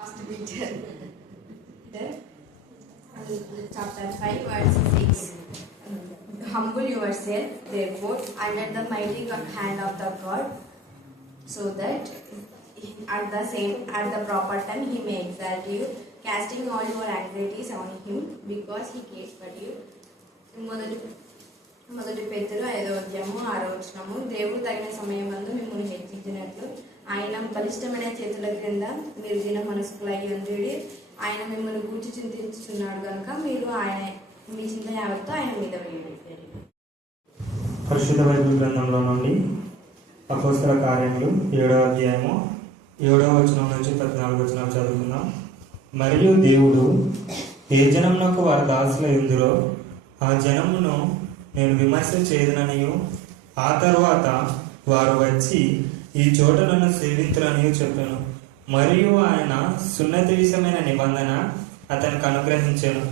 First picture. Chapter 5, verse 6. Humble yourself, therefore, under the mighty hand of the God, so that at the proper time he may exalt you, casting all your anxieties on him, because he cares for you. మొదటి పేతురు 5వ అధ్యాయము 6వ వచనము. దేవుడు తగిన సమయమందు మిమ్మల్ని హెచ్చించినట్లు ఆయన బలిష్టమైన చేతుల క్రింద మీరు దిన మనస్కులై ఉండి ఆయన మిమ్మల్ని గూర్చి చింతించుచున్నాడు కనుక మీరు ఆయన మీ చింత యావత్తు ఆయన మీద వేయండి. పరిశుద్ధ బైబిల్ గ్రంథంలో నుండి అపోస్తల కార్యములు 7వ అధ్యాయము 7వ వచనం నుంచి 14వ వచనం చదువుకుందాం. మరియు దేవుడు ఏ జనమునకు వారి దాసుల యుందురో ఆ జనమును నేను విమర్శ చేయదననియు ఆ తరువాత వారు వచ్చి ఈ చోట నన్ను సేవింతురనియు చెప్పాను. మరియు ఆయన సున్నతి విషయమైన నిబంధన అతనికి అనుగ్రహించాను.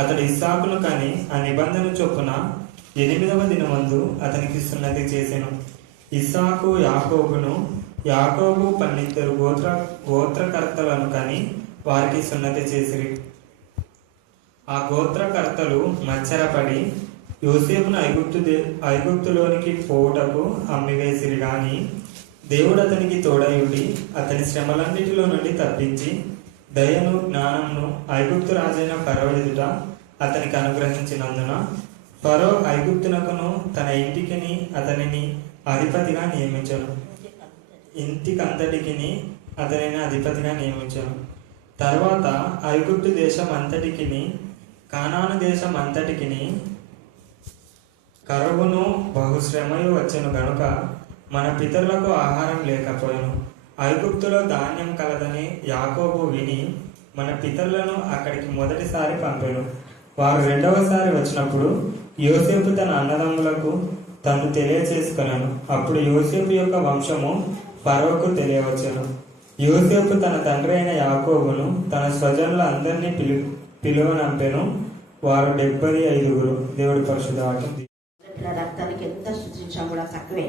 అతడు ఇస్సాకును కానీ ఆ నిబంధన చొప్పున 8వ దినమందు అతనికి సున్నతి చేశాను. ఇస్సాకు యాకోబును, యాకోబు 12 గోత్రకర్తలను కానీ వారికి సున్నతి చేసిరి. ఆ గోత్రకర్తలు మచ్చరపడి యోసేపును ఐగుప్తులోనికి పోవుటకు అమ్మివేసిరి. గాని దేవుడు అతనికి తోడయుండి అతని శ్రమలన్నిటిలో నుండి తప్పించి దయను జ్ఞానమును ఐగుప్తు రాజైన ఫరో ఎదుట అతనికి అనుగ్రహించినందున ఫరో ఐగుప్తునకును తన ఇంటికిని అతనిని అధిపతిగా నియమించను. ఇంటికంతటికిని అతనిని అధిపతిగా నియమించను. తర్వాత ఐగుప్తు దేశం అంతటికిని కానాను దేశం అంతటికిని కరువును బహుశ్రమయు వచ్చెను గనుక మన పితరులకు ఆహారం లేకపోయాను. ఐగుప్తులో ధాన్యం కలదని యాకోబు విని మన పితరులను అక్కడికి మొదటిసారి పంపాను. వారు 2వసారి వచ్చినప్పుడు యోసేపు తన అన్నదమ్ములకు తను తెలియచేసుకున్నాను. అప్పుడు యోసేపు యొక్క వంశము ఫరోకు తెలియవచ్చును. యోసేపు తన తండ్రి అయిన యాకోబును తన స్వజనుల అందరినీ పిలువనంపెను. వారు 75. దేవుడి పరిశుద్ధ వాక్యం. రక్తానికి ఎంత సృష్టించాం కూడా తక్కువే.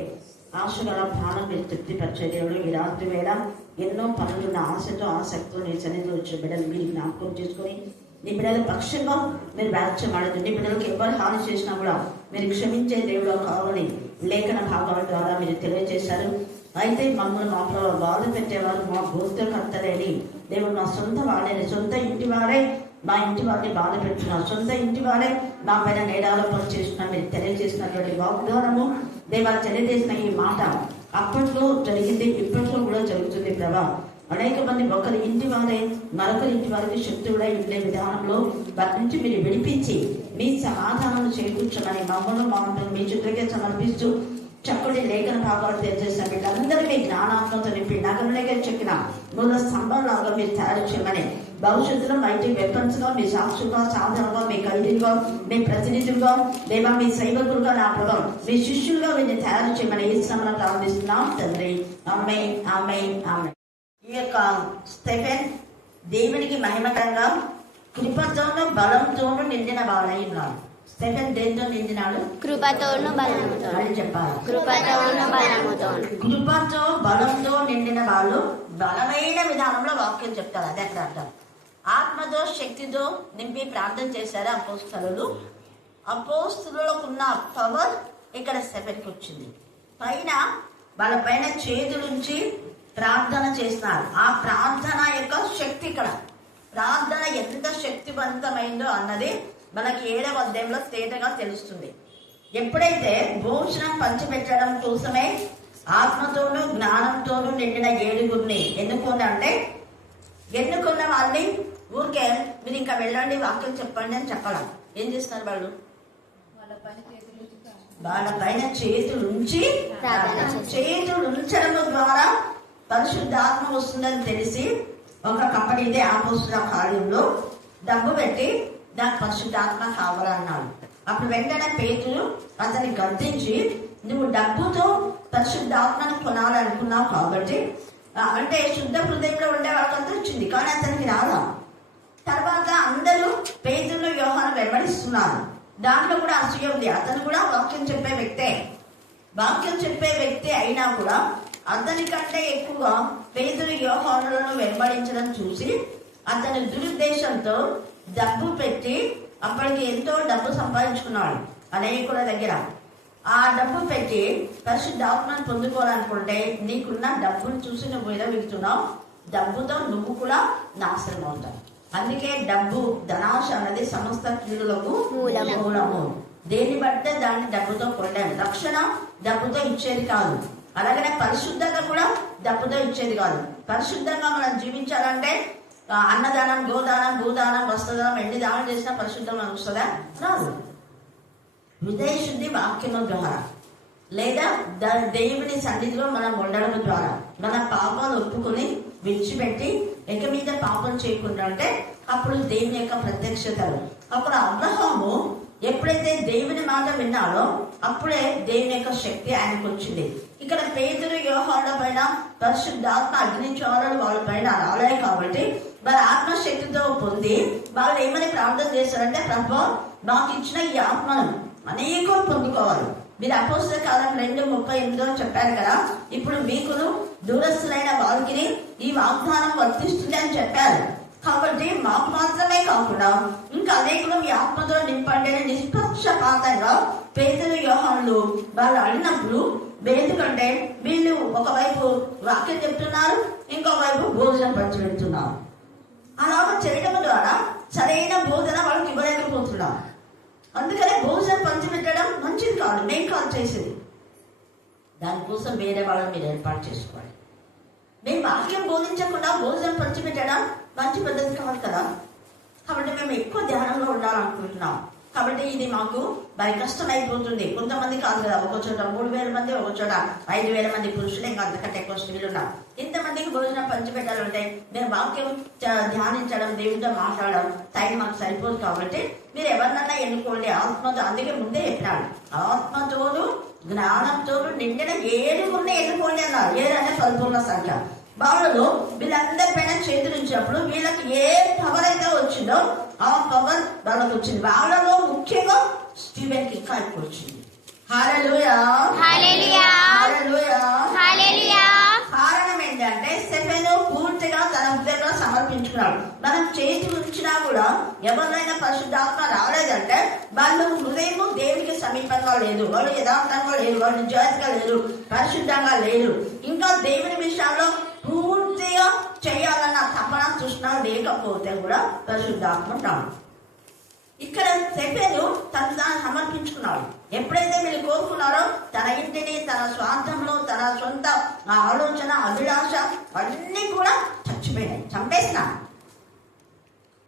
ఆశగల ప్రాణం మీరు తృప్తిపరిచే దేవుడు. ఈ రాత్రి వేళ ఎన్నో పనులున్న ఆశతో ఆసక్తితో నీ సన్నిధిలో వచ్చిన బిడ్డలు మీరు జ్ఞాపకం చేసుకొని నీ బిడ్డల పక్షంగా మీరు వ్యాఖ్యమాడదు. నీ బిడ్డలకు ఎవరు హాని చేసినా కూడా మీరు క్షమించే దేవుడు కావాలని లేఖన భాగాల ద్వారా మీరు తెలియజేశారు. అయితే మమ్మల్ని మా ప్రభావ బాధ పెట్టేవారు మా గోత్రకర్తలేని దేవుడు మా సొంత వాడేని సొంత ఇంటి వారే మా ఇంటి వారిని బాధ పెట్టుకున్నారు. సొంత ఇంటి వారే మా పైన నేరారోపణ చేస్తున్నా మీరు తెలియజేసినటువంటి వాగ్దానము దేవా తెలియజేసిన ఈ మాట అప్పట్లో జరిగింది, ఇప్పట్లో కూడా జరుగుతుంది ప్రభా. అనేక మంది ఒకరి ఇంటి వారే మరొకరి ఇంటి వారికి శత్రువులై ఉండే విధానంలో వారి నుంచి మీరు విడిపించి మీ సమాధానం చేకూర్చమని మమ్మల్ని మమ్మల్ని మీ చుట్టూకే సమర్పిస్తూ చక్కటి లేఖన భాగాలు తెలియజేసిన వీళ్ళందరినీ జ్ఞానాత్మతో నింపి నగరంలోకి చెక్కిన మూల స్తంభంలాగా మీరు తయారు చేయమని భవిష్యత్తులో మైటీ వెపన్స్ గా మీ సాక్షులుగా సాధనగా మీ ఖైదీలుగా మీ ప్రతినిధులుగా లేదా మీ సైనికులుగా నా ప్రభావం మీ శిష్యులుగా వీరిని తయారు చేయమని ఈ శ్రమను ప్రారంభిస్తున్నాం తండ్రి. ఆమేన్ ఆమేన్ ఆమేన్. ఈ యొక్క స్టెఫెన్ దేవునికి మహిమకరంగా కృపతోనూ బలంతోనూ నిండిన వాడై ఉన్నాడు. స్టెఫెన్ దేంతో నిండినాడు? కృపతోను బలముతో అని చెప్పాలి. కృపతోను బలముతో కృపతో బలంతో నిండిన వాళ్ళు బలమైన విధానంలో వాక్యం చెప్తారు. అదే అక్కడ అంటారు. ఆత్మతో శక్తితో నింపి ప్రార్థన చేశారు అపోస్తలులు. అపోస్తలులకు ఉన్న పవర్ ఇక్కడ స్టెఫెన్కి వచ్చింది. పైన వాళ్ళ పైన చేతులుంచి ప్రార్థన చేస్తున్నారు. ఆ ప్రార్థన యొక్క శక్తి ఇక్కడ ప్రార్థన ఎంత శక్తివంతమైందో అన్నది మనకి 7వ అధ్యాయంలో తేటగా తెలుస్తుంది. ఎప్పుడైతే భోజనం పంచిపెట్టడం కోసమే ఆత్మతోనూ జ్ఞానంతోనూ నిండిన 7గురిని ఎన్నుకుందంటే ఎన్నుకున్న వాళ్ళని ఊరికే మీరు ఇంకా వెళ్ళండి వాక్యం చెప్పండి అని చెప్పడం. ఏం చేస్తున్నారు వాళ్ళు? వాళ్ళ పైన చేతులు ఉంచడం ద్వారా పరిశుద్ధాత్మ వస్తుందని తెలిసి ఒక కంపెనీ ఇదే అపోస్తలుల కార్యంలో డబ్బు పెట్టి నాకు పరిశుద్ధాత్మ కావాలన్నాడు. అప్పుడు వెంటనే పేతురు అతన్ని గద్దించి నువ్వు డబ్బుతో పరిశుద్ధాత్మను కొనాలనుకున్నావు కాబట్టి అంటే శుద్ధ హృదయంలో ఉండే వాళ్ళకంతా వచ్చింది కానీ అతనికి రాదా. తర్వాత అందరూ పేతురు యోహాను వెంబడిస్తున్నారు. దాంట్లో కూడా అసూయ ఉంది. అతను కూడా వాక్యం చెప్పే వ్యక్తే అయినా కూడా అతని కంటే ఎక్కువగా పేతురు యోహానులను వెంబడించడం చూసి అతని దురుద్దేశంతో డబ్బు పెట్టి, అప్పటికి ఎంతో డబ్బు సంపాదించుకున్నాడు అనేకుల దగ్గర. ఆ డబ్బు పెట్టి పరిశుద్ధాత్మను పొందుకోవాలనుకుంటే నీకున్న డబ్బును చూసి నువ్వు విరవిస్తున్నావు, డబ్బుతో నువ్వు కూడా నాశనం అవుతావు. అందుకే డబ్బు, ధనాశ అనేది సమస్త కీడులకు మూలము. దేన్ని బట్టే దాన్ని డబ్బుతో కొనలేము. రక్షణ డబ్బుతో ఇచ్చేది కాదు, అలాగనే పరిశుద్ధంగా కూడా డబ్బుతో ఇచ్చేది కాదు. పరిశుద్ధంగా మనం జీవించాలంటే అన్నదానం, గోదానం, భూదానం, వస్త్రదానం, ఎన్ని దానం చేసినా పరిశుద్ధం మనకు వస్తుందా? రాదు. హృదయ శుద్ధి వాక్యము ద్వారా లేదా దేవుని సన్నిధిలో మనం ఉండడం ద్వారా మన పాపాలు ఒప్పుకొని విడిచిపెట్టి ఇక మీద పాపం చేయకుండా అంటే అప్పుడు దేవుని యొక్క ప్రత్యక్షతలు. అప్పుడు అబ్రహాము ఎప్పుడైతే దేవుని మాట విన్నాడో అప్పుడే దేవుని యొక్క శక్తి ఆయనకు వచ్చింది. ఇక్కడ పేతురు యోహానుల పైన పరిశుద్ధాత్మ అగ్ని జ్వాలలు వాళ్ళ పైన రాలే కాబట్టి వారి ఆత్మశక్తితో పొంది వాళ్ళు ఏమని ప్రార్థన చేశారంటే, ప్రభు మాకు ఇచ్చిన ఈ ఆత్మను అనేకం పొందుకోవాలి. మీరు అపోస్తల కాలం 2:38 చెప్పారు కదా, ఇప్పుడు మీకును దూరస్తులైన వారికి ఈ వాగ్దానం వర్తిస్తుంది అని చెప్పారు. కాబట్టి మాకు మాత్రమే కాకుండా ఇంకా అనేకులు మీ ఆత్మతో నింపండి అని నిష్పక్షపాతంగా పేతురు యోహానులు వాళ్ళు అడిగినప్పుడు, ఎందుకంటే వీళ్ళు ఒకవైపు వాక్యం చెప్తున్నారు, ఇంకోవైపు భోజనం పంచిపెడుతున్నారు. అలా చేయడం ద్వారా సరైన బోధన వాళ్ళకి ఇవ్వలేకపోతున్నారు. అందుకనే భోజనం పంచిపెట్టడం మంచిది కాదు, మేము కాదు చేసేది. దానికోసం వేరే వాళ్ళని మీరు ఏర్పాటు చేసుకోవాలి. మేము వాక్యం బోధించకుండా భోజనం పంచిపెట్టడం మంచి పద్ధతి కాదు కదా. కాబట్టి మేము ఎక్కువ ధ్యానంలో ఉండాలనుకుంటున్నాం. కాబట్టి ఇది మాకు బాగా కష్టం అయిపోతుంది. కొంతమంది కాదు కదా, ఒక చోట 3,000 మంది, ఒక చోట 5,000 మంది పురుషులు, ఇంకా అంతకంటే ఎక్కువ స్త్రీలు ఉన్నారు. ఇంతమందికి భోజనం పంచిపెట్టాలంటే మేము వాక్యం ధ్యానించడం, దేవుడితో మాట్లాడడం టైం మాకు సరిపోదు. కాబట్టి మీరు ఎవరినన్నా ఎన్నుకోండి ఆత్మతో. అందుకే ముందే చెప్పినాడు, ఆత్మతోను జ్ఞానంతోను నిండిన 7 ఎన్నుకోండి అన్నారు. 7 అంటే పరిపూర్ణ సంఖ్య. వాళ్ళు వీళ్ళందరి పైన చేతులు ఉంచినప్పుడు వీళ్ళకి ఏ పవర్ అయితే వచ్చిందో ఆ పవర్ వాళ్ళకి వచ్చింది. వాళ్ళలో ముఖ్యంగా స్టీవెన్ కి ఎక్కువ వచ్చింది. హల్లెలూయా, హల్లెలూయా, హల్లెలూయా, హల్లెలూయా. కారణం ఏంటంటే స్టెఫెను పూర్తిగా తన హృదయంలో సమర్పించుకున్నాడు. మనం చేతి ఉంచినా కూడా ఎవరినైనా పరిశుద్ధాత్మ రాలేదంటే వాళ్ళు హృదయము దేవునికి సమీపంగా లేదు, వాళ్ళు యథార్థంగా లేరు, వాళ్ళు నిజాయితీగా లేరు, పరిశుద్ధంగా లేరు. ఇంకా దేవుని విషయంలో పూర్తిగా చేయాలన్న తపన తృష్ణ లేకపోతే కూడా పరిశుద్ధాత్మ రాడు. ఇక్కడ స్టెఫెను తను సమర్పించుకున్నాడు. ఎప్పుడైతే మీరు కోరుకున్నారో తన ఇంటిని, తన స్వార్థంలో, తన సొంత ఆలోచన, అభిలాష అన్నీ కూడా చచ్చిపోయినాయి, చంపేసిన.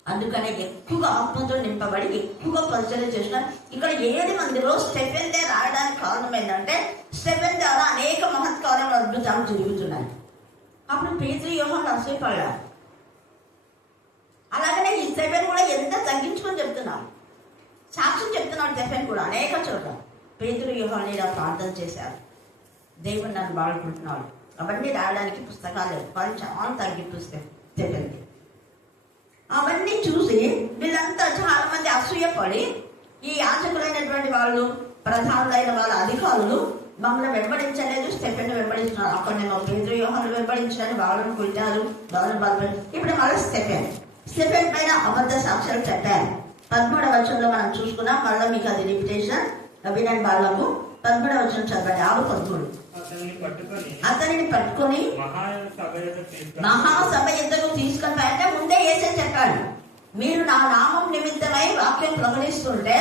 అందుకనే ఎక్కువగా ఆత్మతో నింపబడి ఎక్కువగా పరిచయం చేసిన. ఇక్కడ 7 మందిలో స్టెఫెన్ దే రాయడానికి కారణం ఏంటంటే స్టెఫెన్ ద్వారా అనేక మహత్కార్యాలు, అద్భుతాలు జరుగుతున్నాయి. అప్పుడు పేతురు యోహానులు అసూయపడ్డారు. అలాగనే ఈ స్టెఫెన్ కూడా ఎంత తగ్గించుకొని చెప్తున్నాడు, సాక్ష్యం చెప్తున్నాడు. స్టెఫెన్ కూడా అనేక చోట్ల పేతురు యోహానులు ఇలా ప్రార్థన చేశారు, దేవుడు నన్ను వాడుకుంటున్నాడు. అవన్నీ రాయడానికి పుస్తకాలు వాళ్ళు చాలా తగ్గింపు స్టెఫెన్కి. అవన్నీ చూసి వీళ్ళంతా చాలా మంది అసూయపడి ఈ యాజకులైనటువంటి వాళ్ళు, ప్రధానులైన వాళ్ళ అధికారులు మమ్మల్ని వెంబడించలేదు, స్టెఫెన్ వెంబడిస్తున్నారు. అక్కడ నేను పేతురు యోహానులు వెంబడించాలని వాళ్ళని కొట్టారు, వాళ్ళని బలపడి. ఇప్పుడు మళ్ళీ స్టెఫెన్ పైన అబద్ధ సాక్ష్యాలు చెప్పారు. 13వ వచనంలో మనం చూసుకున్నాం. మళ్ళీ మీకు అది రిపిటేషన్ వినండి. వాళ్ళము 13వ వచనం చదవండి. 6:13. అతనిని పట్టుకొని మహాసభ ఎద్దకు తీసుకొని పోయంటే ముందే యేసే చెప్పాడు, మీరు నా నామం నిమిత్తమై వాక్యం ప్రకటిస్తుంటే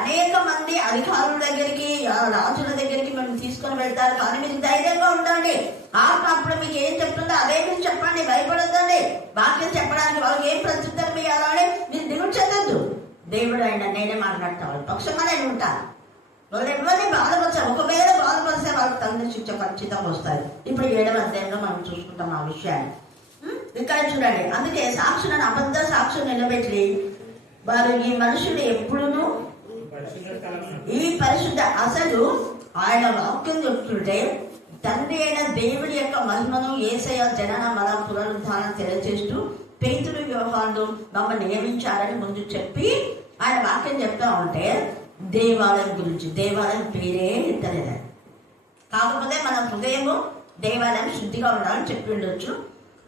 అనేక మంది అధికారుల దగ్గరికి, రాజుల దగ్గరికి మేము తీసుకొని వెళ్తారు, కానీ మీరు ధైర్యంగా ఉండండి. ఆత్మ అప్పుడు మీకు ఏం చెప్తుందో అదే మీరు చెప్పండి, భయపడద్దండి. వాక్యం చెప్పడానికి వాళ్ళకి ఏం ప్రత్యుత్తరం ఇవ్వాలని మీరు దిగులు చెందొద్దు. దేవుడు అయినా నేనే మాట్లాడతాను, పక్షంగా నేను ఉంటాను. వాళ్ళు ఎవరిని బాధపరచారు, ఒకవేళ బాధపరిస్తే వాళ్ళకి తగిన శిక్ష ఖచ్చితంగా వస్తారు. ఇప్పుడు 7వ అధ్యాయంలో మనం చూసుకుంటాం ఆ విషయాన్ని. ఇక్కడ చూడండి, అందుకే సాక్షులను అబద్ధ సాక్షులు నిలబెట్టి వారు ఈ మనుషులు ఎప్పుడునూ ఈ పరిశుద్ధ అసలు ఆయన వాక్యం చెప్తుంటే తండ్రి అయిన దేవుడి యొక్క మహిమను యేసయ్య జనన మల పునరుద్ధానం తెలియజేస్తూ పేతురు యోహానులు మమ్మల్ని నియమించారని ముందు చెప్పి ఆయన వాక్యం చెప్తా ఉంటే దేవాలయం గురించి, దేవాలయం పేరే ఎత్తలేదని. కాకపోతే మన హృదయము దేవాలయం శుద్ధిగా ఉండాలని చెప్పి ఉండొచ్చు.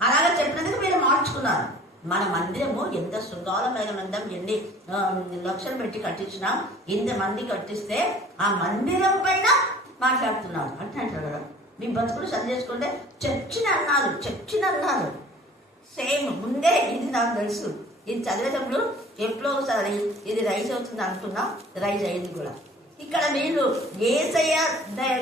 అలాగే చెప్పినందుకు వీళ్ళు మార్చుకున్నారు. మన మందిరము ఎంత శృంగారమైన మందిరం, ఎన్ని లక్షలు పెట్టి కట్టించినా, ఇంతమంది కట్టిస్తే ఆ మందిరం పైన మాట్లాడుతున్నారు అంటే అంటారు కదా. మీ బతుకులు సరి చేసుకుంటే చర్చిని అన్నారు. సేమ్ ముందే ఇది నాకు తెలుసు. ఇది చదివేటప్పుడు ఎప్పుడో ఒకసారి ఇది రైజ్ అవుతుంది అనుకున్నా, రైజ్ అయింది కూడా. ఇక్కడ వీళ్ళు యేసయ్య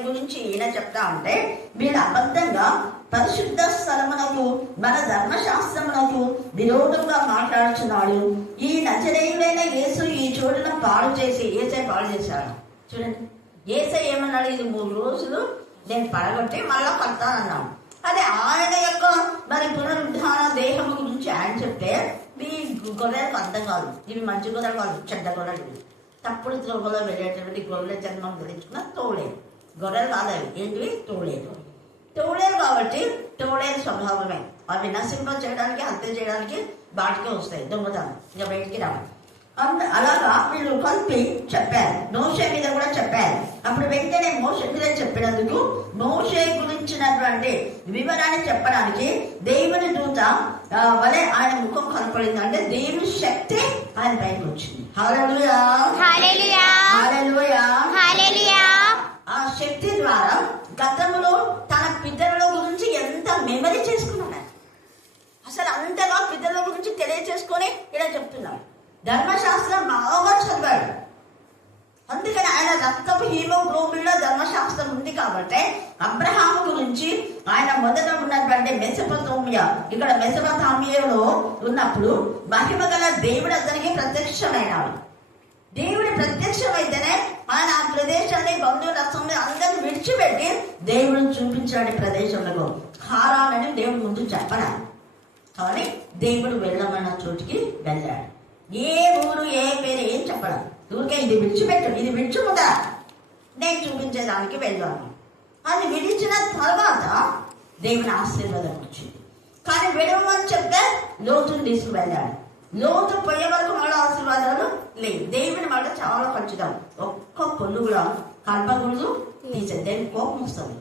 గురించి ఈయన చెప్తా ఉంటే, వీళ్ళు అబద్ధంగా పరిశుద్ధ స్థలమునకు మన ధర్మశాస్త్రమునకు విరోధంగా మాట్లాడుచున్నాడు. ఈ నజరేయుడైన యేసు ఈ చోటున పాడు చేసి, యేసయ్య పాడు చేశాడు. చూడండి, యేసయ్య ఏమన్నాడు, ఇది 3 రోజులు నేను పడగొట్టి మళ్ళా కడతానన్నాను. అదే ఆయన యొక్క మరి పునరుద్ధాన దేహము గురించి ఆయన చెప్తే, ఈ గొర్రెలకు అర్థం కాదు. ఇవి మంచి గొర్రెలు కాదు, చెడ్డ గొర్రెలు. తప్పుడు త్రోవలో వెళ్ళేటువంటి గొర్రెల జన్మం ధరించుకున్న తోడేలు. గొర్రెలు కాదు, ఏంటివి? తోడేలు కాబట్టి తోడేలు స్వభావమే. అవి నశింప చేయడానికి, హత్య చేయడానికి బాటికే వస్తాయి, దొంగతనం, ఇంకా బయటికి రావాలి. అలాగా వీళ్ళు కలిపి చెప్పారు. మోషే మీద కూడా చెప్పారు. అప్పుడు వెంటనే మోషే మీద చెప్పినందుకు మోషే గురించినటువంటి వివరాన్ని చెప్పడానికి దేవుని దూత వలె ఆయన ముఖం కనపడింది. అంటే దేవుని శక్తి ఆయన పైకి వచ్చింది. హల్లెలూయా, హల్లెలూయా, హల్లెలూయా, హల్లెలూయా. ఆ శక్తి ద్వారా గతంలో తన పితరుల గురించి ఎంత మెమరీ చేసుకున్నాడు. అసలు అంతగా పితరుల గురించి తెలియచేసుకొని ఇలా చెప్తున్నాడు. ధర్మశాస్త్రం బాగా చదివాడు. అందుకని ఆయన రక్తపు హీమోగ్లోబిన్ లో ధర్మశాస్త్రం ఉంది కాబట్టి అబ్రహాము గురించి ఆయన మొదట ఉన్నటువంటి మెసొపొతామియా, ఇక్కడ మెసొపొతామియాలో ఉన్నప్పుడు మహిమ గల దేవుడు అతనికి ప్రత్యక్షమైనాడు. దేవుడి ప్రత్యక్షమైతేనే ఆయన ఆ ప్రదేశాన్ని, బంధువుల రక్షణని అందరినీ విడిచిపెట్టి దేవుడిని చూపించాడు ప్రదేశంలో. హారాన్ అని దేవుడి ముందు చెప్పడాలి. కానీ దేవుడు వెళ్ళమన్న చోటికి వెళ్ళాడు. ఏ ఊరు, ఏ పేరు ఏం చెప్పడం, ఊరికే ఇది విడిచిపెట్టు, ఇది విడిచిపోతా, నేను చూపించేదానికి వెళ్ళాను. అది విడిచిన తర్వాత దేవుని ఆశీర్వాదం వచ్చింది. కానీ విడవమని చెప్తే లోతుని తీసుకువెళ్ళాడు. లోతు పోయే వరకు మళ్ళీ ఆశీర్వాదాలు లేవు. దేవుని మాట చాలా ఖచ్చితం. ఒక్క పొల్లు కూడా కలపకూడదు, తీసే దేవుని కోపం వస్తుంది.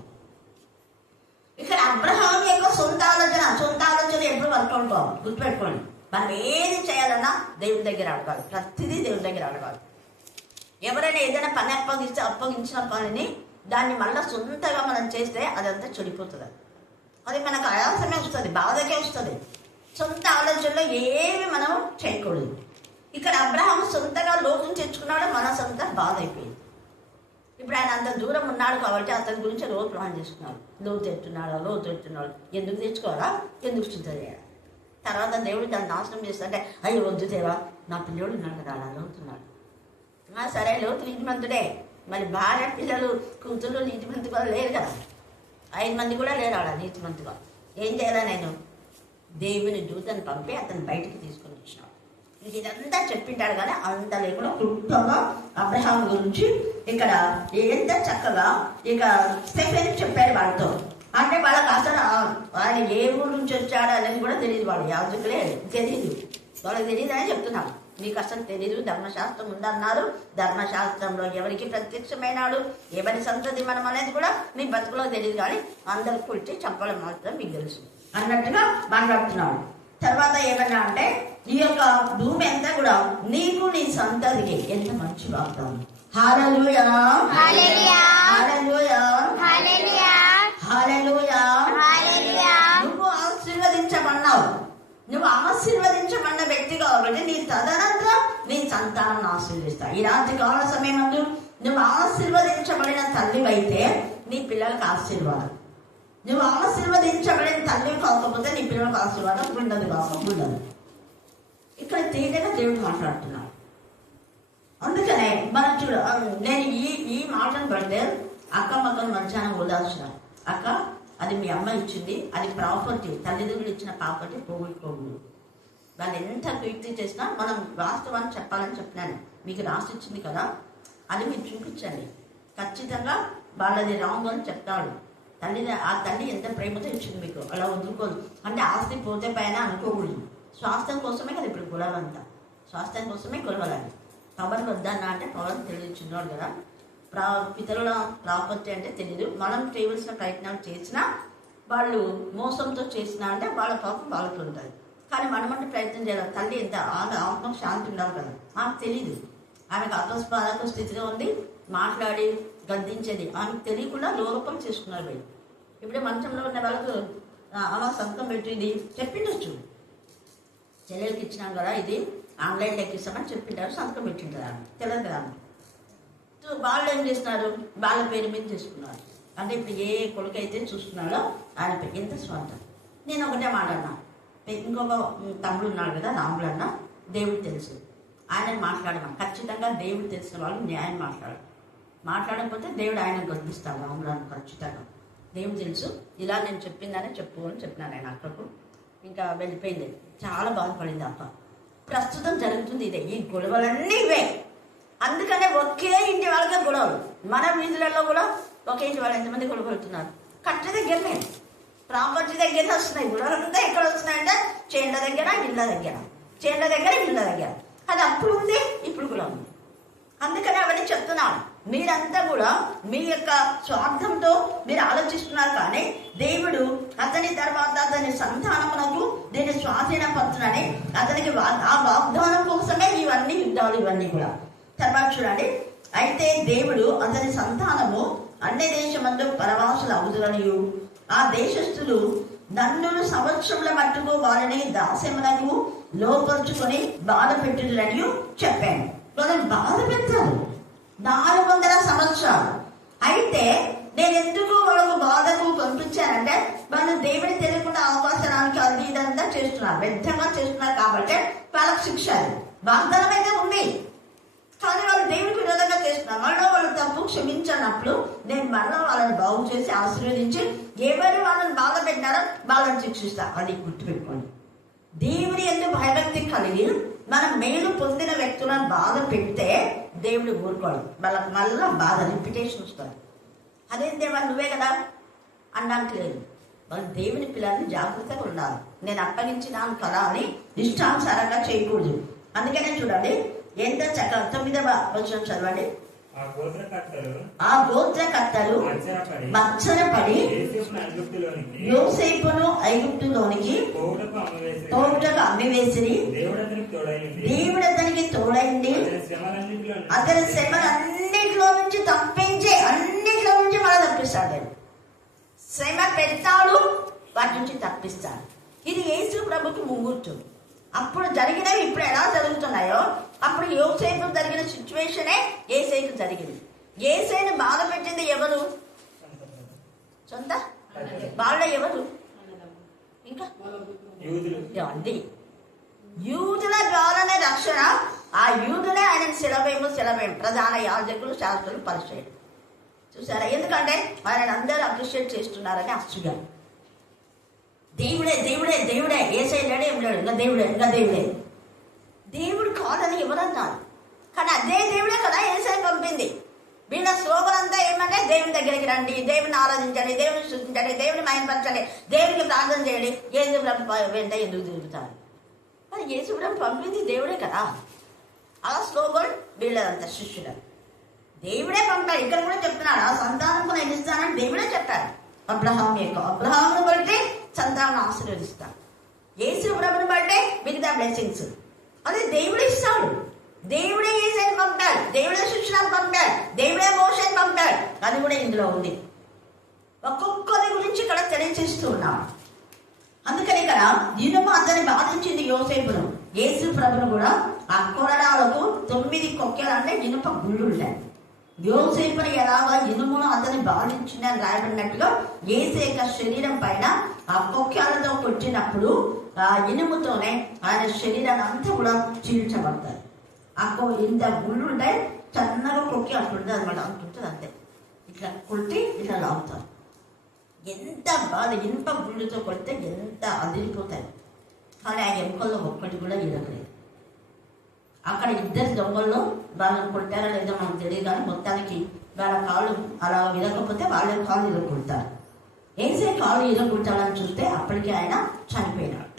ఇక్కడ అబ్రహాం యొక్క సొంత ఆలోచన ఎప్పుడు వర్కౌట్ కావాలి, గుర్తుపెట్టుకోండి. మనం ఏది చేయాలన్నా దేవుని దగ్గర అడగాలి. ప్రతిదీ దేవుని దగ్గర అడగాలి. ఎవరైనా ఏదైనా పని అప్పగించిన పనిని దాన్ని మళ్ళీ సొంతగా మనం చేస్తే అదంతా చెడిపోతుంది. అది మనకు ఆయాసమే వస్తుంది, బాధకే వస్తుంది. సొంత ఆలోచనలో ఏమి మనం చేయకూడదు. ఇక్కడ అబ్రహాం సొంతగా లోతుని తెచ్చుకున్నాడు, మన సొంత బాధ అయిపోయింది. ఇప్పుడు ఆయన అంత దూరం ఉన్నాడు కాబట్టి అతని గురించి రోజు ప్లాన్ చేసుకున్నాడు. లోతు ఎత్తున్నాడు, ఎందుకు తెచ్చుకోవాలా, ఎందుకు చింత చేయాలి. తర్వాత దేవుడు దాన్ని నాశనం చేస్తుంటే, అయ్యో వద్దు దేవా, నా పిల్లోడు ఉన్నాడు కదా, అలా లోతున్నాడు. సరే, లోతు నీతిమంతుడే. మరి భార్య, పిల్లలు, కూతుళ్ళు నీతిమంతుగా లేరు కదా, 5 మంది కూడా లేరు ఆడ నీతిమంతుగా. ఏం చేయాలా, నేను దేవుని దూతను పంపి అతను బయటికి తీసుకొని వచ్చినాడు. ఇదంతా చెప్పింటాడు కానీ అంత లేకుండా క్లుప్తంగా అబ్రహాం గురించి ఇక్కడ ఎంత చక్కగా ఇక స్టెఫెన్ చెప్పాడు వాళ్ళతో. అంటే వాళ్ళకి అసలు ఆయన ఏ ఊరు నుంచి వచ్చాడు అనేది కూడా తెలియదు. వాళ్ళు యాజకులే, తెలియదు, వాళ్ళకి తెలియదు అని చెప్తున్నాను. మీకు అసలు తెలీదు, ధర్మశాస్త్రం ఉందన్నారు, ధర్మశాస్త్రంలో ఎవరికి ప్రత్యక్షమైనాడు, ఎవరి సంతతి మనం అనేది కూడా మీ బతుకులో తెలియదు. కానీ అందరు పుట్టి చంపడం మాత్రం మీకు తెలుసు అన్నట్టుగా మాట్లాడుతున్నాడు. తర్వాత ఏమన్నా అంటే, ఈ యొక్క భూమి అంతా కూడా నీకు, నీ సంతతికి ఎంత మంచి వాగ్దానం. హల్లెలూయా, హల్లెలూయా, హల్లెలూయా, హల్లెలూయా, హల్లెలూయా, హల్లెలూయా. నువ్వు ఆశీర్వదించబడినావు. నువ్వు ఆశీర్వదించబడిన వ్యక్తి కాబట్టి నీ తదనంతరం నీ సంతానం ఆశీర్వదిస్తా. ఈ రాత్రి కాల సమయం ముందు నువ్వు ఆశీర్వదించబడిన తల్లివైతే నీ పిల్లలకు ఆశీర్వాదం. నువ్వు ఆశీర్వదించబడిన తల్లి కాకపోతే నీ పిల్లలకు ఆశీర్వాదం ఉండదు కాకుండా. ఇక్కడ తేలిగా దేవుడు మాట్లాడుతున్నాడు. అందుకనే మనం చూడ, నేను ఈ మాటను పడితే అక్క మక్కను మధ్యాహ్నం ఓదాల్సిన అక్క, అది మీ అమ్మ ఇచ్చింది, అది ప్రాపర్టీ, తల్లిదండ్రులు ఇచ్చిన ప్రాపర్టీ పోగొట్టుకోకూడదు. వాళ్ళు ఎంత కీర్తి చేసినా మనం వాస్తవాన్ని చెప్పాలని చెప్పినాను. మీకు రాసి ఇచ్చింది కదా, అది మీరు చూపించండి. ఖచ్చితంగా వాళ్ళది రాంగ్ అని చెప్తాడు. ఆ తల్లి ఎంత ప్రేమతో ఇచ్చింది మీకు, అలా వదులుకోదు. అంటే ఆస్తి పోతే పైన అనుకోకూడదు. స్వాస్థ్యం కోసమే కదా ఇప్పుడు గొడవలంతా, స్వాస్థ్యం కోసమే గొడవలని. పవన్ వద్దన్నా అంటే పవన్ తెలియచున్నాడు కదా. పితరుల ప్రాపర్టీ అంటే తెలీదు. మనం చేయవలసిన ప్రయత్నాలు చేసినా వాళ్ళు మోసంతో చేసిన అంటే వాళ్ళ పాపం వాళ్ళకి ఉంటుంది. కానీ మనమంటే ప్రయత్నం చేయాలి. తల్లి ఎంత ఆత్మకు శాంతి ఉండాలి కదా. మాకు తెలియదు, ఆమెకు అపస్మారక స్థితిలో ఉంది, మాట్లాడి గద్దించేది ఆమెకు తెలియకుండా లోపం చేసుకున్నారు వీళ్ళు. ఇప్పుడే మంచంలో ఉన్న వాళ్ళకు అలా సంతకం పెట్టింది చెప్పిండొచ్చు, చెల్లెలకి ఇచ్చినాం కదా ఇది ఆన్లైన్లో ఎక్కిస్తామని చెప్పింటారు, సంతకం పెట్టింటారు. ఆమె తెలియదు కదా. సో వాళ్ళు ఏం చేస్తున్నారు, వాళ్ళ పేరు మీద చేసుకున్నారు. అంటే ఇప్పుడు ఏ కొడుకు అయితే చూస్తున్నాడో ఆయన పేరు ఎంత స్వార్థం. నేను ఒకటే మాట్లాడినా, ఇంకొక తమ్ముడు ఉన్నాడు కదా రాములన్న, దేవుడు తెలుసు, ఆయన మాట్లాడమని. ఖచ్చితంగా దేవుడు తెలిసిన వాళ్ళు న్యాయం మాట్లాడకపోతే దేవుడు ఆయన గొంతిస్తాడు రాములన్న ఖచ్చితంగా. దేవుడు తెలుసు, ఇలా నేను చెప్పిందనే చెప్పు అని చెప్పినాను ఆయన అక్కకు. ఇంకా వెళ్ళిపోయింది, చాలా బాధపడింది అక్క. ప్రస్తుతం జరుగుతుంది ఇదే, ఈ గొడవలన్నీ ఇవే. అందుకనే ఒకే ఇంటి వాళ్ళకే గొడవలు. మన వీధులలో కూడా ఒకే ఇంటి వాళ్ళు ఎంతమంది గొడవ పడుతున్నారు. కట్ట దగ్గరనే, ప్రాపర్టీ దగ్గర వస్తున్నాయి గొడవలంతా. ఎక్కడ వస్తున్నాయంటే చేండ్ల దగ్గర, ఇళ్ళ దగ్గర, చేండ్ల దగ్గర, ఇళ్ళ దగ్గర. అది అప్పుడు ఉంది, ఇప్పుడు కూడా ఉంది. అందుకని అవన్నీ చెప్తున్నాను. మీరంతా కూడా మీ యొక్క స్వార్థంతో మీరు ఆలోచిస్తున్నారు. కానీ దేవుడు అతని తర్వాత అతని సంతానములకు దీన్ని స్వాధీనపరచునని అతనికి ఆ వాగ్దానం కోసమే ఇవన్నీ యుద్ధాలు, ఇవన్నీ కూడా. తర్వాత చూడండి, అయితే దేవుడు అతని సంతానము అన్ని దేశమందు పరవాసులు అవుతురనియు ఆ దేశస్థులు నన్ను సంవత్సరముల మట్టుకు వారిని దాస్యమునకు లోపరుచుకొని బాధ పెట్టుదని చెప్పాను. వాళ్ళని బాధ పెట్టారు 400 సంవత్సరాలు. అయితే నేను ఎందుకు వాళ్ళకు బాధకు పంపించానంటే వాళ్ళు దేవుని తెలియకుండా అవకాశానికి అది ఇదంతా చేస్తున్నారు, వ్యర్థంగా చేస్తున్నారు. కాబట్టి వాళ్ళకి శిక్ష, వాగ్దానం అయితే ఉంది, కానీ వాళ్ళు దేవుడికి విరోధంగా చేస్తున్నారు. మళ్ళీ వాళ్ళు తప్పు క్షమించినప్పుడు నేను మళ్ళీ వాళ్ళని బాగు చేసి ఆశీర్వదించి ఎవరు వాళ్ళని బాధ పెట్టినారో వాళ్ళని శిక్షిస్తా. అది గుర్తుపెట్టుకోండి. దేవుని ఎందుకు భయభక్తి కలిగి మనం మేలు పొందిన వ్యక్తులను బాధ పెడితే దేవుడు ఊరుకోడు. వాళ్ళకి మళ్ళీ బాధ రిపిటేషన్ వస్తుంది. అదేం దేవా నువ్వే కదా అనడానికి లేదు. వాళ్ళు దేవుని పిల్లల్ని జాగ్రత్తగా ఉండాలి. నేను అప్పగించినాను కదా అని ఇష్టానుసారంగా చేయకూడదు. అందుకనే చూడండి ఎంత చక్కగా 9వ వచనం చదవండి. ఆ గోత్రకర్తలు మత్సరపడి యోసేపును ఐగుప్తులోనికి పోవుటకు అమ్మివేసిరి. దేవుడు అతనికి తోడైంది అతని శ్రమలన్నిటిలో నుంచి తప్పించి, అన్నిటిలో నుంచి మళ్ళీ తప్పిస్తాడు. శ్రమ పెడతాడు, వాటి నుంచి తప్పిస్తాడు. ఇది యేసు ప్రభుకి ముహూర్తం. అప్పుడు జరిగినవి ఇప్పుడు ఎలా జరుగుతున్నాయో అప్పుడు యోసేపు జరిగిన సిచ్యువేషనే యేసేకు జరిగింది. యేసేను బాధ పెట్టింది ఎవరు? సొంత వాళ్ళ ఎవరు? ఇంకా అండి యూదుల ద్వారానే రక్షణ. ఆ యూదులే ఆయన శిలవేము ప్రధాన యాజకులు, శాస్త్రులు, పరిచయం. చూసారా? ఎందుకంటే ఆయన అందరూ అప్రిషియేట్ చేస్తున్నారని అచ్చుగా దేవుడే దేవుడే దేవుడే ఏసై లేడే ఏం లేడు, ఇంకా దేవుడే ఇంకా దేవుడే. దేవుడు కాదని ఎవరన్నారు? కానీ అదే దేవుడే కదా ఏసై పంపింది. వీళ్ళ స్లోగన్ అంతా ఏమంటే దేవుని దగ్గరికి రండి, దేవుని ఆరాధించండి, దేవుని సృష్టించండి, దేవుని మహిమపరచండి, దేవునికి ప్రార్థన చేయండి. యేసుప్రభు వెంట ఎందుకు తిరుగుతారు? మరి యేసుప్రభు పంపింది దేవుడే కదా. ఆ స్లోగన్ వీళ్ళదంతా శిష్యుడు దేవుడే పంపాడు. ఇక్కడ కూడా చెప్తున్నాడు, ఆ సంతానంకు నేను ఇస్తానని దేవుడే చెప్పాడు. అబ్రహామును బట్టి సంతానం ఆశీర్వదిస్తాడు. యేసు ప్రభుని బట్టే మిగతా బ్లెస్సింగ్స్ అదే దేవుడు ఇస్తాడు. దేవుడే యేసుని పంపాడు, దేవుడే శిష్యులను పంపాడు, దేవుడే మోషేని పంపాడు. అది కూడా ఇందులో ఉంది. ఒక్కొక్కరి గురించి ఇక్కడ తెలియచేస్తూ ఉన్నాం. అందుకని ఇక్కడ ఇనుము అతని బాధించింది యోసేపును. యేసు ప్రభును కూడా ఆ కొరడాలకు 9 కొక్కెలు అంటే ఇనుప గుళ్ళు ఉంటాయి. యోసేపుని ఎలాగా ఇనుమును అతని బాధించిందని రాయబడినట్టుగా యేసు యొక్క శరీరం పైన ఆ కొక్కెలతో కొట్టినప్పుడు ఆ ఇనుముతోనే ఆయన శరీరాన్ని అంతా కూడా చీల్చబడతారు. ఇంత గుళ్ళు ఉంటాయి, చన్నగా కొక్కి అట్లుంటుంది అనమాట. అంటుంటుంది అంతే, ఇట్లా కొట్టి ఇట్లా లాగుతారు. ఎంత బాధ, ఇనుప గుళ్ళతో కొడితే ఎంత అదిరిపోతాయి. కానీ ఆ ఎముకల్లో ఒక్కటి కూడా ఇరగలేదు. అక్కడ 2 దొంగల్లో వాళ్ళని కొట్టారా లేదో మనకు తెలియదు, కానీ మొత్తానికి వాళ్ళ కాళ్ళు అలా విరగకపోతే వాళ్ళ కాళ్ళు ఇరగొడతారు. ఏసే కాళ్ళు ఇరగొట్టాలని చూస్తే అప్పటికి ఆయన చనిపోయినాడు.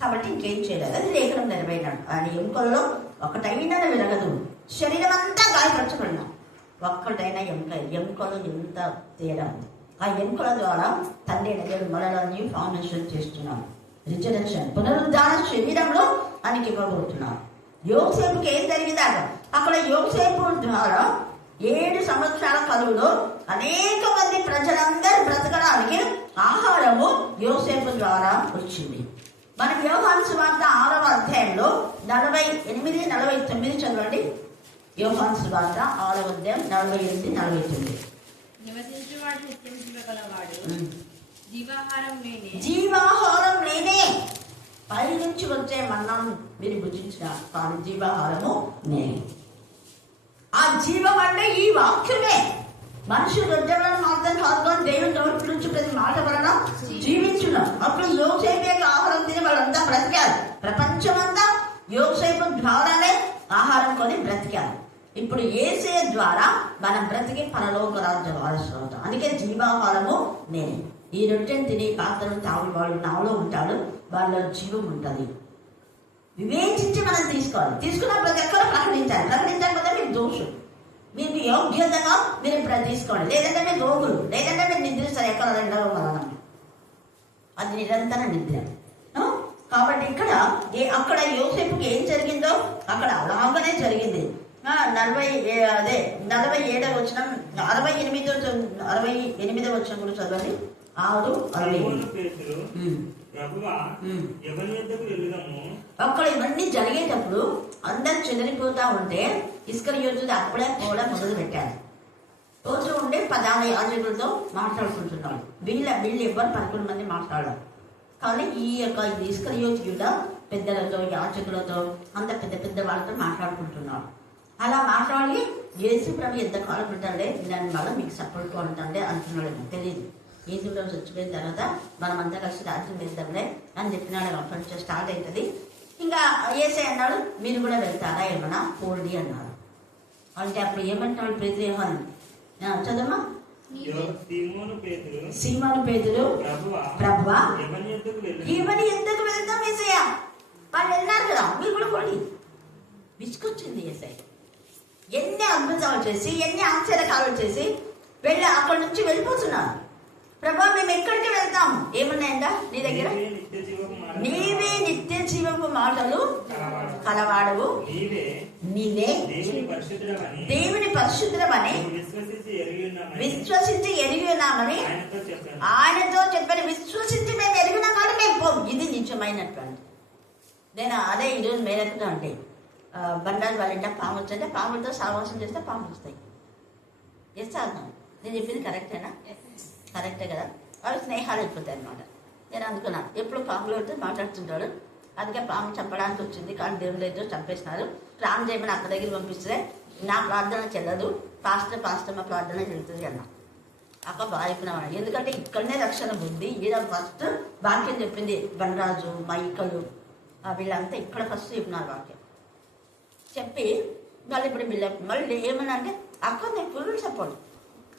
కాబట్టి ఇంకేం చేయలేదు, అది లేఖనం నెరవేరినాడు. ఆయన ఎముకల్లో ఒకటైనా విరగదు, శరీరం అంతా గాయపరచబడినా ఒక్కటైనా ఎముకలు ఎంత తేడా ఉంది. ఆ ఎముకల ద్వారా తండ్రి దగ్గర మరలా న్యూ ఫౌండేషన్ చేస్తున్నాం. రిజరెక్షన్, పునరుద్ధాన శరీరంలో ఆయనకి ఇవ్వబోతున్నాం. యోసేపుకి ఏం జరిగిందాక అక్కడ యోసేపు ద్వారా 7 సంవత్సరాల కరువులో అనేక మంది ప్రజలందరూ బ్రతకడానికి ఆహారము యోసేపు ద్వారా వచ్చింది. మన యోహాను సువార్త 6వ అధ్యాయంలో 48, 49 చదవండి. యోహాను సువార్త 6వ అధ్యాయం 48, 49. నివసించువాడు నిత్యం జీవగలవాడు, జీవాహారం నేనే. పై నుంచి వచ్చే మన్నాను మీరు భుజించిన కానీ జీవాహారము నేనే. ఆ జీవం అంటే ఈ వాక్యమే. మనుషులు ఉద్యోగాలను మాత్రం కాదు, దేవుని నోటి నుంచి ప్రతి మాట వలన జీవించున్నాం. అప్పుడు యోసేపు యొక్క ఆహారం తిని వాళ్ళంతా బ్రతికారు. ప్రపంచమంతా యోసేపు ద్వారానే ఆహారం కొని బ్రతికారు. ఇప్పుడు యేసే ద్వారా మనం బ్రతికి పరలోక రాజ్య వారసులు అవుతాం. అందుకే జీవాహారము నేనే. ఈ రొట్టెను తిని పాత్రను తాగువాడు నాలో ఉంటాడు, వాళ్ళలో జీవం ఉంటుంది. వివేచించి మనం తీసుకోవాలి. తీసుకున్న ప్రతి ఒక్కరు ప్రకటించాలి. ప్రకటించకపోతే మీకు దోషం. మీకు యోగ్యతగా మీరు తీసుకోండి. లేదంటే మీరు రోగులు, లేదంటే మీరు నిద్రిస్తారు. ఎక్కడ రెండవ మరణం, అది నిరంతర నిద్ర. కాబట్టి ఇక్కడ అక్కడ యోసేపుకి ఏం జరిగిందో అక్కడ అలాగనే జరిగింది. 47వ వచనం, 68వ వచనం కూడా చదవండి. 6:68. అక్కడ ఇవన్నీ జరిగేటప్పుడు అందరు చెదిరిపోతా ఉంటే ఇస్కరియోతు అప్పుడే కూడా మొదలు పెట్టారు. రోజు ఉండే ప్రధాన యాజకులతో మాట్లాడుకుంటున్నాడు. వీళ్ళు ఎవ్వరు 11 మంది మాట్లాడారు. కానీ ఈ యొక్క ఇస్కరియోతు యూదా పెద్దలతో, యాజకులతో, అంత పెద్ద వాళ్ళతో మాట్లాడుకుంటున్నాడు. అలా మాట్లాడి యేసు ప్రభు ఎంత కాలం ఉంటాడే దానివల్ల మీకు సపోర్ట్ ఉంటాడే అంటున్నాడు. తెలియదు. యేసు ప్రభు చచ్చిపోయిన తర్వాత మనమంతా కలిసి రాజ్యం వెళ్తాంలే అని చెప్పినాడు. అప్పటి నుంచి స్టార్ట్ అవుతుంది. ఇంకా యేసే అన్నాడు, మీరు కూడా వెళ్తారా ఏమన్నా పోండి అన్నాడు. అంటే అప్పుడు ఏమంటాడు పేతురు? ఏమని చదవమ్మా. సీమోను పేతురు, ప్రభువా ఇవన్నీ ఎందుకు వెళ్తాం యేసయ్య? వాళ్ళు వెళ్ళినారు కదా, మీరు కూడా పోండి. విసుకొచ్చింది యేసయ్య. ఎన్ని అద్భుతాలు చేసి, ఎన్ని ఆశ్చర్యకాలు చేసి వెళ్ళి అక్కడి నుంచి వెళ్ళిపోతున్నారు. ప్రభా మేము ఎక్కడికి వెళ్తాము? ఏమున్నాయంట నీ దగ్గర? నీవే నిత్య జీవపు మాటలు కలవాడవు, నీవే దేవుని పరిశుద్ధుడమని విశ్వసించి ఎరిగి ఉన్నామని ఆయనతో చెప్పని. విశ్వసించి మేము ఎరిగిన మాట మేము పోం. ఇది నిజమైనటువంటి. నేను అదే ఈరోజు మేరకుగా అంటే బండారు వాళ్ళ ఇంట పాము వచ్చంటే పాములతో సావాసం చేస్తే పాములు వస్తాయి. చేస్తాను నేను చెప్పింది కరెక్టేనా? కరెక్టే కదా. అవి స్నేహాలు అయిపోతాయి అన్నమాట. నేను అనుకున్నాను ఎప్పుడు పాములతో మాట్లాడుతుంటాడు. అందుకే పాము చంపడానికి వచ్చింది కానీ దేవుడు ఏదో చంపేసినారు. ప్రాణం చేయమని అక్క దగ్గర పంపిస్తే నా ప్రార్థన చెల్లదు, పాస్టర్ మా ప్రార్థన చెల్లుతుంది అన్నా. అక్క బాగున్నాడు. ఎందుకంటే ఇక్కడనే రక్షణ ఉంది. ఈయన ఫస్ట్ వాక్యం చెప్పింది. బండరాజు, మైకలు వీళ్ళంతా ఇక్కడ ఫస్ట్ చెప్పినారు వాక్యం చెప్పి మళ్ళీ ఇప్పుడు మళ్ళీ ఏమన్నా అంటే అక్క నేను ఫుల్ సపోర్ట్.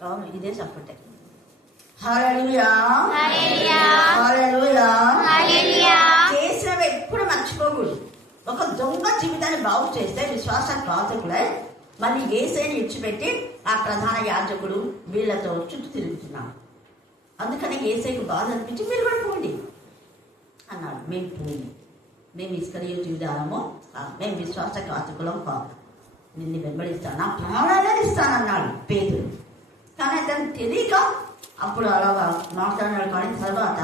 అవును, ఇదే సపోర్టే. హల్లెలూయా, హల్లెలూయా, హల్లెలూయా. చేసినవి ఎప్పుడు మర్చిపోకూడదు. ఒక దొంగ జీవితాన్ని బాగు చేస్తే విశ్వాసఘాతకులే మళ్ళీ యేసయ్యని ఇచ్చిపెట్టి ఆ ప్రధాన యాజకుడు వీళ్ళతో చుట్టూ తిరుగుతున్నాడు. అందుకని యేసయ్యకు బాధ అనిపించి మీరు కూడా పోండి అన్నాడు. మేము పోయి మేము ఇస్కరియోతు యూదాము, మేము విశ్వాసఘాతకులం కాదు, నిన్ను వెంబడిస్తాను, నా ప్రాణాలే ఇస్తానన్నాడు పేతురు. కానీ అతను తెలియక అప్పుడు అలాగా మాట్లాడినాడు. కానీ తర్వాత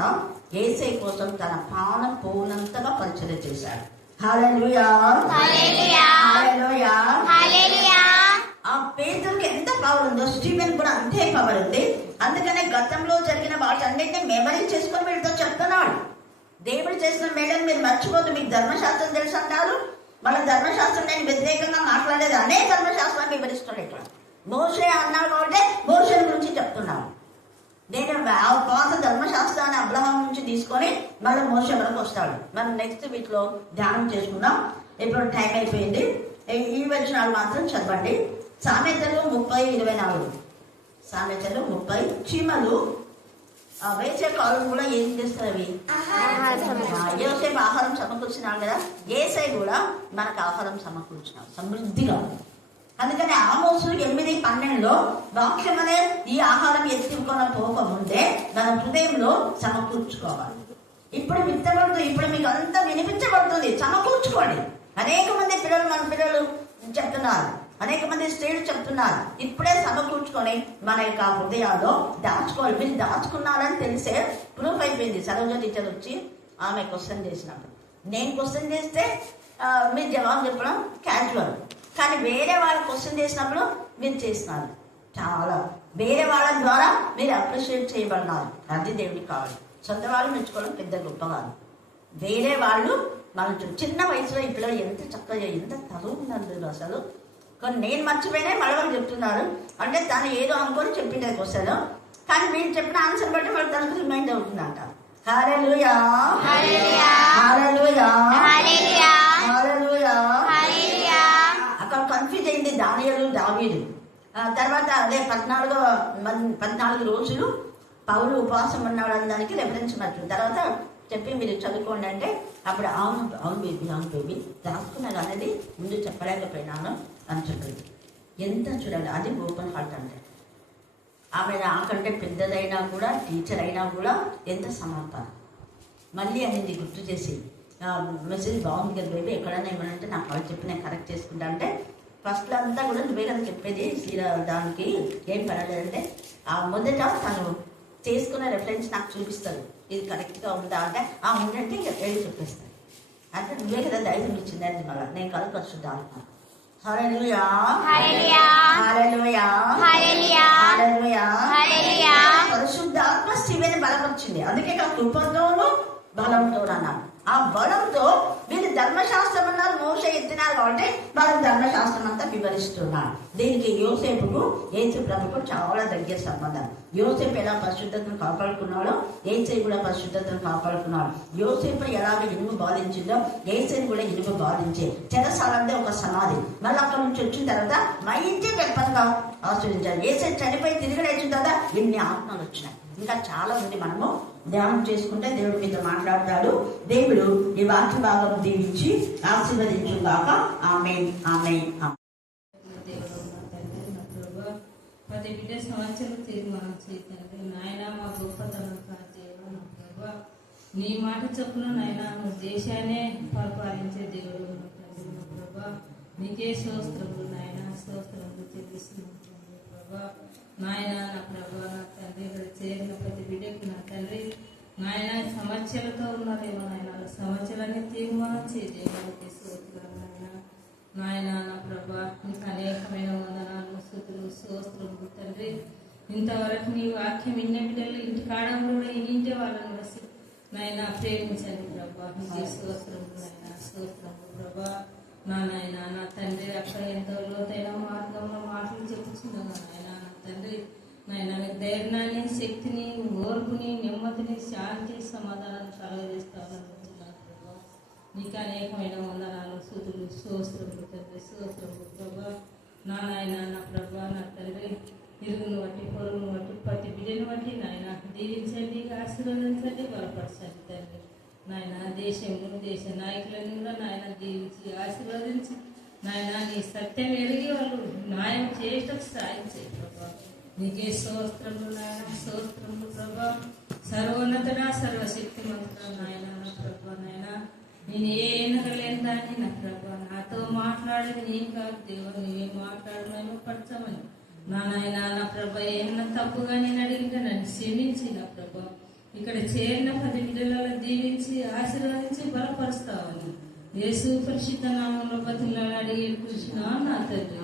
యేసయ్య కోసం తన ప్రాణం పోనంతగా పరిచయం చేశాడు. హల్లెలూయా, హల్లెలూయా, హల్లెలూయా, హల్లెలూయా. ఆ పేతురుకి ఎంత పవర్ ఉందో స్టీవెన్ కూడా అంతే పవర్ ఉంది. అందుకనే గతంలో జరిగిన వాటన్నిటిని మెమరీ చేసుకొని వీళ్ళతో చెప్తున్నాడు. దేవుడు చేసిన మేళను మీరు మర్చిపోతూ మీకు ధర్మశాస్త్రం తెలుసు అంటారు. మన ధర్మశాస్త్రం నేను వ్యతిరేకంగా మాట్లాడేది అనే ధర్మశాస్త్రాన్ని వివరిస్తున్నాడు. ఇక్కడ మోషే అన్నాడు కాబట్టి మోషే గురించి చెప్తున్నాను. నేను పాత ధర్మశాస్త్రాన్ని అబ్రహాం నుంచి తీసుకొని మళ్ళీ మోషే వరకు వస్తాడు. మనం నెక్స్ట్ వీక్ లో ధ్యానం చేసుకుందాం. ఇప్పుడు టైం అయిపోయింది. ఈ వచనాలు మాత్రం చదవండి. సామెతలు 30:24. సామెతలు 30. చీమలు వేసే కాలం కూడా ఏం చేస్తారు? అవి యోసేపు ఆహారం సమకూర్చినాడు కదా. యేసయ్య కూడా మనకు ఆహారం సమకూర్చినాడు సమృద్ధిగా. అందుకని ఆమోసు 8:12 వాక్యమనే ఈ ఆహారం ఎత్తుకొని పోకముందే మన హృదయంలో సమకూర్చుకోవాలి. ఇప్పుడు విత్తబడుతుంది, ఇప్పుడు మీకు అంతా వినిపించబడుతుంది, సమకూర్చుకోండి. అనేక మంది పిల్లలు, మన పిల్లలు చెప్తున్నారు, అనేక మంది స్త్రీలు చెప్తున్నారు. ఇప్పుడే సమకూర్చుకొని మన యొక్క హృదయాల్లో దాచుకోవాలి. మీరు దాచుకున్నారని తెలిసే ప్రూఫ్ అయిపోయింది. సరోజ టీచర్ వచ్చి ఆమె క్వశ్చన్ చేసినప్పుడు, నేను క్వశ్చన్ చేస్తే మీరు జవాబు చెప్పడం క్యాజువల్, కానీ వేరే వాళ్ళు క్వశ్చన్ చేసినప్పుడు మీరు చేస్తున్నారు. చాలా వేరే వాళ్ళ ద్వారా మీరు అప్రిషియేట్ చేయబడినారు. అది దేవుడికి కావాలి. సొంత వాళ్ళు మెచ్చుకోవడం పెద్ద గొప్ప కాదు. వేరే వాళ్ళు మనం చిన్న వయసులో ఈ పిల్లలు ఎంత చక్కగా, ఎంత చదువు ఉందంటారు అసలు. కానీ నేను మర్చిపోయినా మళ్ళీ వాళ్ళు చెప్తున్నారు. అంటే తను ఏదో అనుకొని చెప్పిండే క్వశ్చన్, కానీ వీళ్ళు చెప్పిన ఆన్సర్ బట్టి వాళ్ళు తనకు రిమైండ్ అవుతుందంట. హల్లెలూయా, హల్లెలూయా, హల్లెలూయా, హల్లెలూయా, హల్లెలూయా. హల్లెలూయా. అక్కడ కన్ఫ్యూజ్ అయింది దానియేలు, దావీదు. తర్వాత అదే 14 రోజులు పౌలు ఉపవాసం ఉన్నాడు అని దానికి రెఫరెన్స్ ఉన్నట్టు. తర్వాత చెప్పి మీరు చదువుకోండి అంటే అప్పుడు అవును బేబీ రాసుకున్నారు అనేది ముందు చెప్పలేకపోయినాను అని చెప్పింది. ఎంత చూడండి, అది ఓపెన్ హార్ట్ అంటే. ఆమె నాకంటే పెద్దదైనా కూడా, టీచర్ అయినా కూడా ఎంత సమర్పణ. మళ్ళీ అనేది గుర్తు చేసి, మెసేజ్ బాగుంది కదా బేబీ, ఎక్కడైనా ఏమనంటే నాకు వాళ్ళు చెప్పి నేను కరెక్ట్ చేసుకుంటా అంటే, ఫస్ట్లో అంతా కూడా నువ్వే కదా చెప్పేది, దానికి ఏం పర్వాలేదంటే మొదట తను చేసుకున్న రెఫరెన్స్ నాకు చూపిస్తుంది, ఇది కరెక్ట్గా ఉందా అంటే ఉందంటే ఇంకా వెళ్ళి చెప్పేస్తాను. అంటే నువ్వే కదా ధైర్యం ఇచ్చింది అని మళ్ళీ నేను కాదు పరిశుద్ధాత్మ. హల్లెలూయా, హల్లెలూయా, హల్లెలూయా, హల్లెలూయా, హల్లెలూయా, హల్లెలూయా. పరిశుద్ధాత్మ శివేని బలపరిచింది. అందుకే కృపతోను బలంతో అన్నాను. ఆ బలంతో వీళ్ళు ధర్మశాస్త్రం అన్నారు, మోషే ఎత్తినారు కాబట్టి వాళ్ళు ధర్మశాస్త్రం అంతా వివరిస్తున్నారు. దీనికి యోసేపుకు యేసు ప్రభుకు చాలా దగ్గర సంబంధం. యోసేపు ఎలా పరిశుద్ధతను కాపాడుకున్నాడో యేసు కూడా పరిశుద్ధతను కాపాడుకున్నాడు. యోసేపు ఎలాగ ఇనుము బాధించిందో యేసుని కూడా ఇనుము బాధించే. చెరసాలంటే ఒక సమాధి. మళ్ళీ అక్కడి నుంచి వచ్చిన తర్వాత మా ఇంటి గొప్పగా ఆస్వాదించారు. యేసు చనిపోయి తిరిగి లేచిన తర్వాత ఇన్ని ఆత్మలు వచ్చినాయి. ఇంకా చాలా మంది మనము ధ్యానం చేసుకుంటే దేవుడి మీద మాట్లాడతాడు. దేవుడు ఈ వాక్య భాగం దీవించి ఆశీర్వదించుగాక. ఆమేన్, ఆమేన్. పది బిడ్డ సంవత్సరం తీర్మానం చేయండి నాయన, మా గొప్పతనం ప్రభా. నీ మాట చొప్పున నాయన నువ్వు దేశాన్నే పరిపాలించే దేవుడు ప్రభా. నీకే స్తోత్రములు నాయన, స్తోత్రములు చెల్లిస్తున్నాను ప్రభా. నాయన నా ప్రభా, నా తండ్రి ఇక్కడ చేరిన ప్రతి బిడ్డకు నా తండ్రి నాయన సమస్యలతో ఉన్నారేమో నాయన, సమస్యలన్నీ తీర్మానం చేయడానికి స్తోత్రాలు నాయన. నాయన నా ప్రభా, నీకు అనేకమైన వందనాలు, స్తుతులు, స్తోత్రములు తండ్రి. ఇంతవరకు నీ వాక్యం విన్న బిడ్డలు ఇంటి కాడంలో కూడా ఇంటే వాళ్ళని వసి నాయన ప్రేమించండి ప్రభా. నీకే స్తోత్రములు నాయన, స్తోత్రములు ప్రభా. నా నాయన నా తండ్రి అక్కడ ఎంతో లోతైన మార్గంలో మాటలు చెప్పుచున్నాను నాయన. నా తండ్రి నాయన ధైర్యాన్ని, శక్తిని, ఓర్పుని, నెమ్మదిని, శాంతి, సమాధానాన్ని కలగజేస్తాను ప్రభా. నీకు అనేకమైన వందనాలు, స్తుతులు, స్తోత్రములు తండ్రి, స్తోత్రములు ప్రభా. నా నాయన నా ప్రభా, నా తండ్రి ఇరుగును బట్టి, పొరుగును బట్టి, ప్రతి బిడ్డను బట్టి నాయన దీవించండి, ఆశీర్వదించండి, బలపరచండి తండ్రి. నాయన దేశము, దేశ నాయకులను కూడా నాయన దీవించి ఆశీర్వదించి నాయన నీ సత్యం ఎరిగి వాళ్ళు న్యాయం చేయటకు సాయం చేయ ప్రభా. నీకే స్తోత్రములు నాయన, స్తోత్రములు ప్రభా. సర్వోన్నతుడా, సర్వశక్తిమంతుడా నాయన నా ప్రభా. నాయన నేను ఏ ఎనగలేని దాన్ని నా ప్రభా, నాతో మాట్లాడేది నీ కాదు దేవుడు, నువ్వే మాట్లాడమని పరచమని నా నాయన నా ప్రభా. ఏమన్నా తప్పుగా నేను అడిగితే నన్ను క్షమించి నా ప్రభా. ఇక్కడ చేరిన 10 బిడ్డలలో దీవించి ఆశీర్వదించి బలపరుస్తావని యేసు పరిశుద్ధ నామములో బతిమలాడి అడిగి కూర్చున్నా నా తండ్రి.